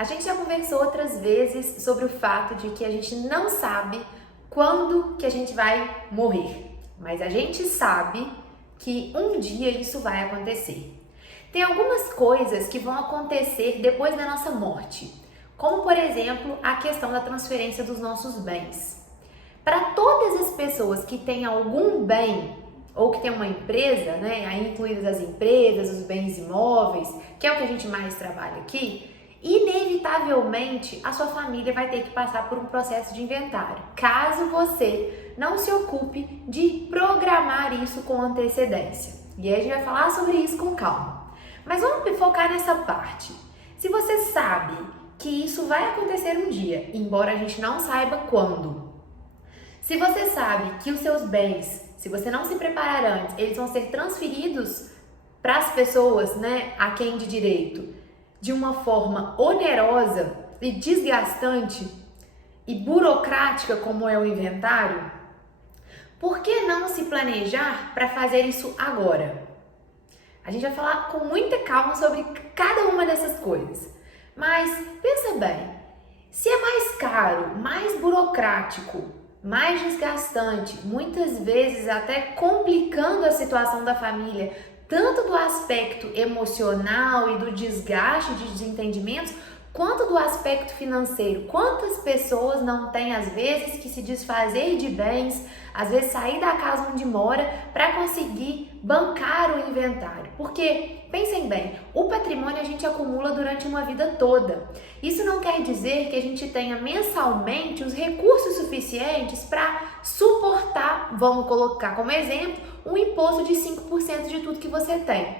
A gente já conversou outras vezes sobre o fato de que a gente não sabe quando que a gente vai morrer, mas a gente sabe que um dia isso vai acontecer. Tem algumas coisas que vão acontecer depois da nossa morte, como por exemplo a questão da transferência dos nossos bens. Para todas as pessoas que têm algum bem ou que têm uma empresa, né, aí incluídas as empresas, os bens imóveis, que é o que a gente mais trabalha aqui, inevitavelmente a sua família vai ter que passar por um processo de inventário, caso você não se ocupe de programar isso com antecedência. E aí a gente vai falar sobre isso com calma. Mas vamos focar nessa parte. Se você sabe que isso vai acontecer um dia, embora a gente não saiba quando, se você sabe que os seus bens, se você não se preparar antes, eles vão ser transferidos para as pessoas, né, a quem de direito, de uma forma onerosa e desgastante e burocrática como é o inventário, por que não se planejar para fazer isso agora? A gente vai falar com muita calma sobre cada uma dessas coisas. Mas pensa bem, se é mais caro, mais burocrático, mais desgastante, muitas vezes até complicando a situação da família, tanto do aspecto emocional e do desgaste de desentendimentos, quanto do aspecto financeiro. Quantas pessoas não têm, às vezes, que se desfazer de bens, às vezes sair da casa onde mora para conseguir bancar o inventário? Porque, pensem bem, o patrimônio a gente acumula durante uma vida toda. Isso não quer dizer que a gente tenha mensalmente os recursos suficientes para suportar, vamos colocar como exemplo, um imposto de 5% de tudo que você tem.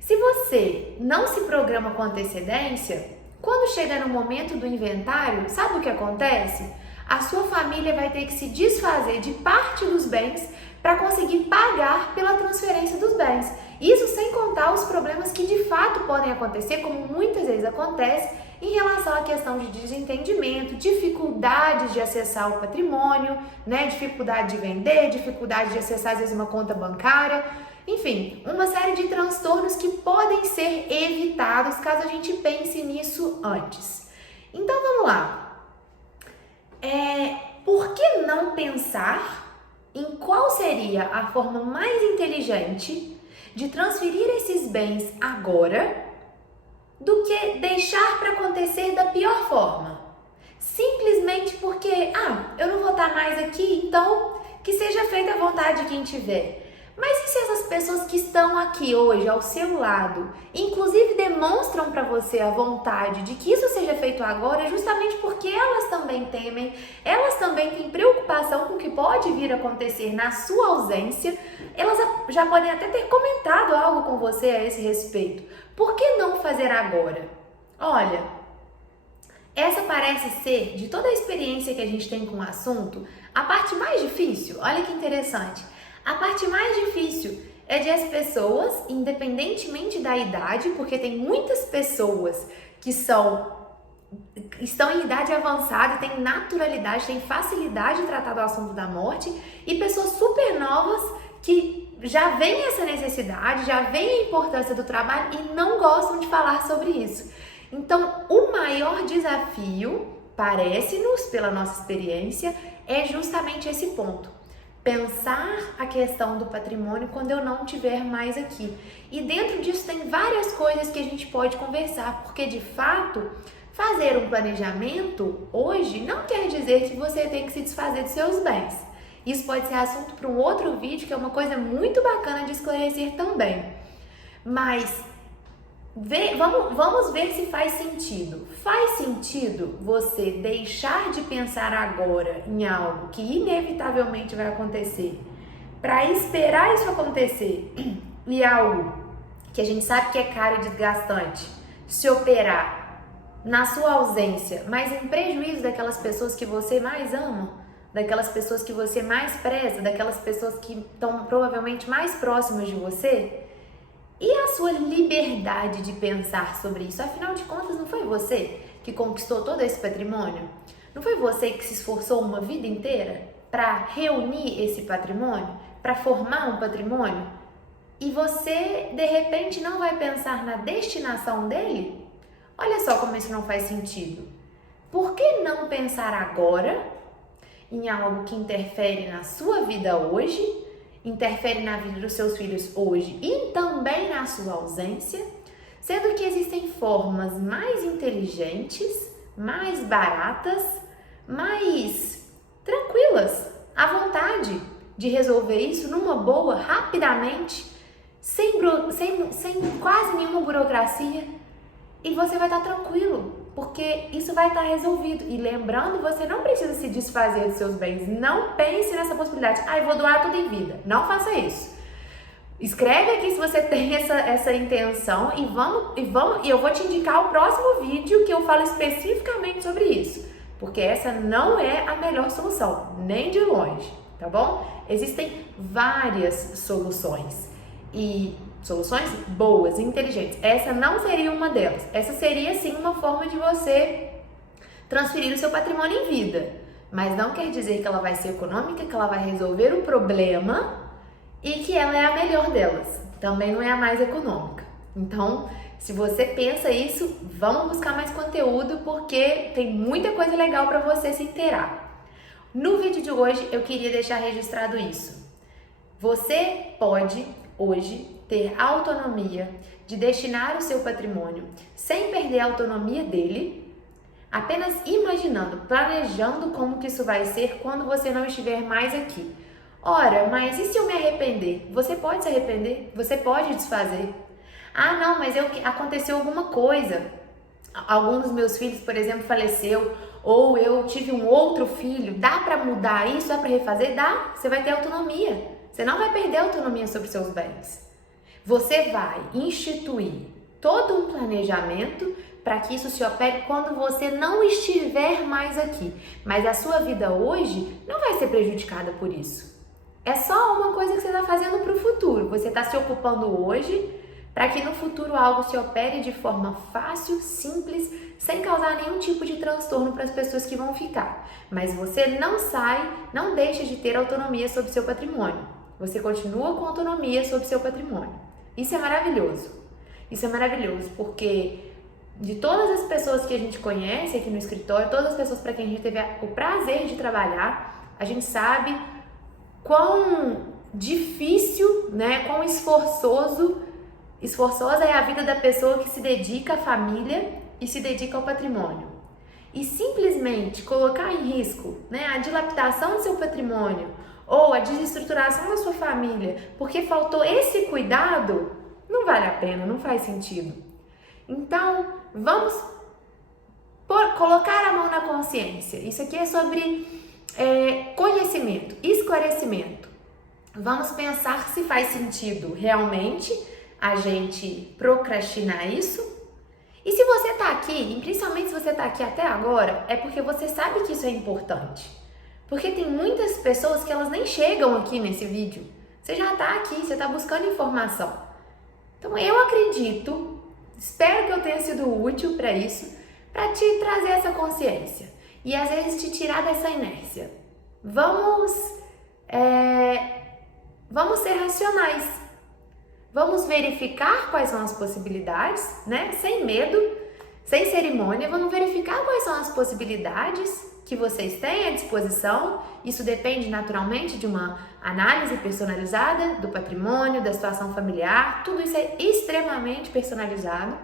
Se você não se programa com antecedência, quando chega no momento do inventário, sabe o que acontece? A sua família vai ter que se desfazer de parte dos bens para conseguir pagar pela transferência dos bens. Isso sem contar os problemas que de fato podem acontecer, como muitas vezes acontece, em relação à questão de desentendimento, dificuldades de acessar o patrimônio, né? Dificuldade de vender, dificuldade de acessar às vezes uma conta bancária. Enfim, uma série de transtornos que podem ser evitados caso a gente pense nisso antes. Então vamos lá. Por que não pensar em qual seria a forma mais inteligente de transferir esses bens agora do que deixar para acontecer da pior forma? Simplesmente porque, eu não vou estar mais aqui, então que seja feita à vontade de quem tiver. Mas e se essas pessoas que estão aqui hoje ao seu lado, inclusive demonstram para você a vontade de que isso seja feito agora, justamente porque elas também temem, elas também têm preocupação com o que pode vir a acontecer na sua ausência, elas já podem até ter comentado algo com você a esse respeito. Por que não fazer agora? Olha, essa parece ser, de toda a experiência que a gente tem com o assunto, a parte mais difícil. Olha que interessante. A parte mais difícil é de as pessoas, independentemente da idade, porque tem muitas pessoas que estão em idade avançada, têm naturalidade, têm facilidade de tratar do assunto da morte, e pessoas super novas que já veem essa necessidade, já veem a importância do trabalho e não gostam de falar sobre isso. Então, o maior desafio, parece-nos, pela nossa experiência, é justamente esse ponto. Pensar a questão do patrimônio quando eu não estiver mais aqui. E dentro disso tem várias coisas que a gente pode conversar, porque de fato, fazer um planejamento hoje não quer dizer que você tem que se desfazer dos seus bens. Isso pode ser assunto para um outro vídeo, que é uma coisa muito bacana de esclarecer também. Mas vamos ver se faz sentido. Faz sentido você deixar de pensar agora em algo que inevitavelmente vai acontecer para esperar isso acontecer e algo que a gente sabe que é caro e desgastante se operar na sua ausência, mas em prejuízo daquelas pessoas que você mais ama, daquelas pessoas que você mais preza, daquelas pessoas que estão provavelmente mais próximas de você? E a sua liberdade de pensar sobre isso? Afinal de contas, não foi você que conquistou todo esse patrimônio? Não foi você que se esforçou uma vida inteira para reunir esse patrimônio, para formar um patrimônio? E você, de repente, não vai pensar na destinação dele? Olha só como isso não faz sentido. Por que não pensar agora em algo que interfere na sua vida hoje, interfere na vida dos seus filhos hoje e também na sua ausência, sendo que existem formas mais inteligentes, mais baratas, mais tranquilas, à vontade de resolver isso numa boa, rapidamente, sem quase nenhuma burocracia, e você vai estar tranquilo, porque isso vai estar resolvido. E lembrando, você não precisa se desfazer dos seus bens. Não pense nessa possibilidade. Eu vou doar tudo em vida. Não faça isso. Escreve aqui se você tem essa intenção e eu vou te indicar o próximo vídeo que eu falo especificamente sobre isso, porque essa não é a melhor solução, nem de longe, tá bom? Existem várias soluções e soluções boas, inteligentes. Essa não seria uma delas. Essa seria sim uma forma de você transferir o seu patrimônio em vida, mas não quer dizer que ela vai ser econômica, que ela vai resolver o problema e que ela é a melhor delas. Também não é a mais econômica. Então, se você pensa isso, vamos buscar mais conteúdo, porque tem muita coisa legal para você se inteirar. No vídeo de hoje, eu queria deixar registrado isso. Você pode, hoje, ter autonomia de destinar o seu patrimônio sem perder a autonomia dele, apenas imaginando, planejando como que isso vai ser quando você não estiver mais aqui. Ora, mas e se eu me arrepender? Você pode se arrepender, você pode desfazer. Não, mas aconteceu alguma coisa. Algum dos meus filhos, por exemplo, faleceu, ou eu tive um outro filho. Dá para mudar isso? Dá para refazer? Dá. Você vai ter autonomia. Você não vai perder a autonomia sobre seus bens. Você vai instituir todo um planejamento para que isso se opere quando você não estiver mais aqui. Mas a sua vida hoje não vai ser prejudicada por isso. É só uma coisa que você está fazendo para o futuro. Você está se ocupando hoje para que no futuro algo se opere de forma fácil, simples, sem causar nenhum tipo de transtorno para as pessoas que vão ficar. Mas você não deixa de ter autonomia sobre seu patrimônio. Você continua com autonomia sobre seu patrimônio. Isso é maravilhoso. Isso é maravilhoso porque de todas as pessoas que a gente conhece aqui no escritório, todas as pessoas para quem a gente teve o prazer de trabalhar, a gente sabe quão difícil, quão esforçosa é a vida da pessoa que se dedica à família e se dedica ao patrimônio. E simplesmente colocar em risco, a dilapidação do seu patrimônio ou a desestruturação da sua família porque faltou esse cuidado, não vale a pena, não faz sentido. Então, vamos colocar a mão na consciência. Isso aqui é sobre conhecimento, esclarecimento. Vamos pensar se faz sentido realmente a gente procrastinar isso. E se você está aqui, e principalmente se você está aqui até agora, é porque você sabe que isso é importante. Porque tem muitas pessoas que elas nem chegam aqui nesse vídeo. Você já está aqui, você está buscando informação. Então eu acredito, espero que eu tenha sido útil para isso, para te trazer essa consciência e às vezes te tirar dessa inércia. Vamos ser racionais. Vamos verificar quais são as possibilidades, sem medo, sem cerimônia. Vamos verificar quais são as possibilidades que vocês têm à disposição. Isso depende naturalmente de uma análise personalizada do patrimônio, da situação familiar. Tudo isso é extremamente personalizado.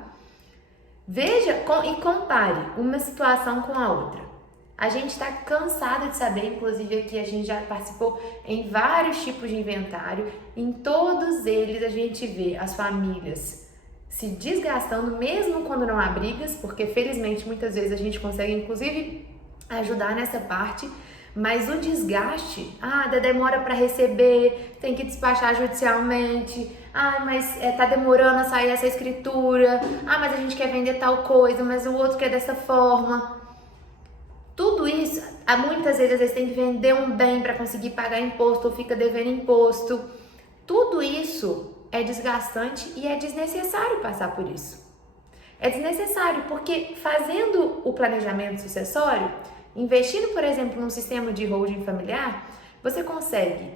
Veja e compare uma situação com a outra. A gente está cansada de saber, inclusive aqui a gente já participou em vários tipos de inventário. Em todos eles a gente vê as famílias se desgastando, mesmo quando não há brigas, porque felizmente muitas vezes a gente consegue inclusive ajudar nessa parte, mas o desgaste, da demora para receber, tem que despachar judicialmente, mas tá demorando a sair essa escritura, mas a gente quer vender tal coisa, mas o outro quer dessa forma. Tudo isso, muitas vezes tem que vender um bem para conseguir pagar imposto ou fica devendo imposto. Tudo isso é desgastante e é desnecessário passar por isso. É desnecessário porque fazendo o planejamento sucessório, investindo, por exemplo, num sistema de holding familiar, você consegue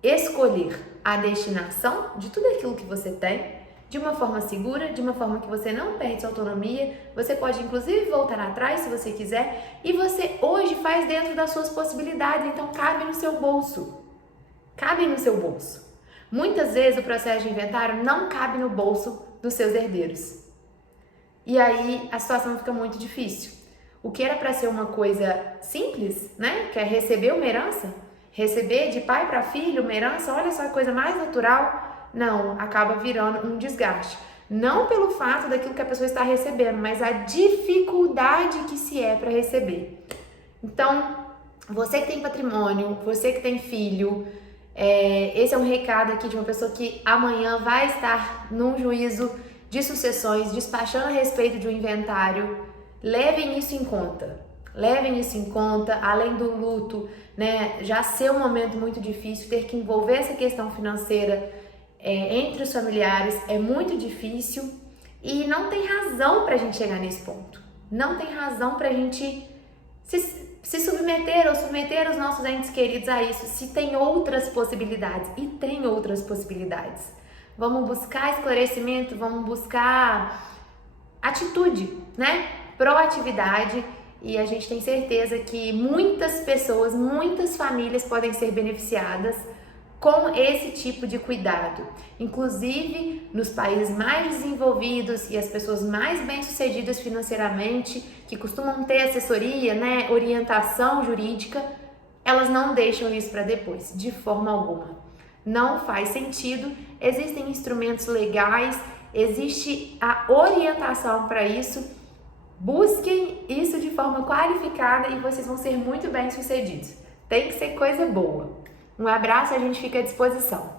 escolher a destinação de tudo aquilo que você tem de uma forma segura, de uma forma que você não perde sua autonomia. Você pode inclusive voltar atrás se você quiser, e você hoje faz dentro das suas possibilidades, então cabe no seu bolso. Cabe no seu bolso. Muitas vezes o processo de inventário não cabe no bolso dos seus herdeiros. E aí a situação fica muito difícil. O que era para ser uma coisa simples, né? Que é receber uma herança, receber de pai para filho uma herança, olha só a coisa mais natural. Não, acaba virando um desgaste. Não pelo fato daquilo que a pessoa está recebendo, mas a dificuldade que se é para receber. Então, você que tem patrimônio, você que tem filho, esse é um recado aqui de uma pessoa que amanhã vai estar num juízo de sucessões, despachando a respeito de um inventário. Levem isso em conta. Levem isso em conta, além do luto, né? Já ser um momento muito difícil, ter que envolver essa questão financeira entre os familiares é muito difícil e não tem razão pra gente chegar nesse ponto. Não tem razão pra gente se submeter ou submeter os nossos entes queridos a isso, se tem outras possibilidades, e tem outras possibilidades. Vamos buscar esclarecimento, vamos buscar atitude, né? Proatividade, e a gente tem certeza que muitas pessoas, muitas famílias podem ser beneficiadas com esse tipo de cuidado. Inclusive nos países mais desenvolvidos e as pessoas mais bem-sucedidas financeiramente, que costumam ter assessoria, né, orientação jurídica, elas não deixam isso para depois, de forma alguma. Não faz sentido, existem instrumentos legais, existe a orientação para isso. Busquem isso de forma qualificada e vocês vão ser muito bem-sucedidos. Tem que ser coisa boa. Um abraço, a gente fica à disposição.